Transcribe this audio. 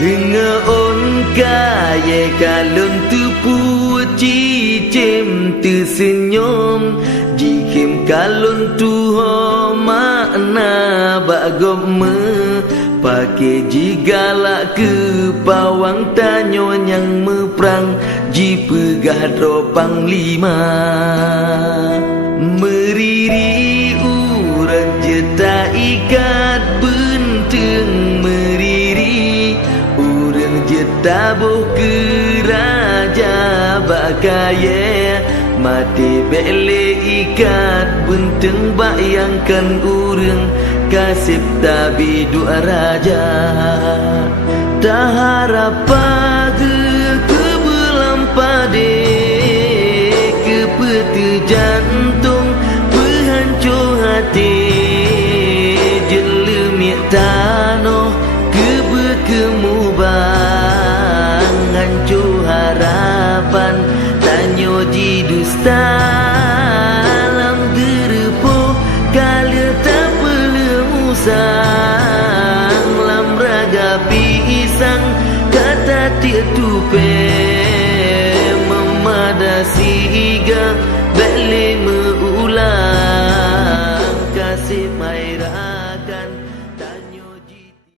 Lenga on kaya kalon tu puji cem tu senyum jikim kalon tu ho makna bagom me pakai jigala ke pawang tanyo yang meperang ji pegah dropang lima meriri urang jeta ikat benteng meriri urang jeta boh ke raja bakaya mati bele ikat benteng bayangkan urang kasih tabi dua raja tak harap pagi ke belam pade ke peti jantung berhancur hati jelemik tanoh ke berkemubang hancur harapan tanyo ji dusta alam gerepoh kali tak sang lam raga pisang kata tiap tupe memadasi iga beli meulang kasih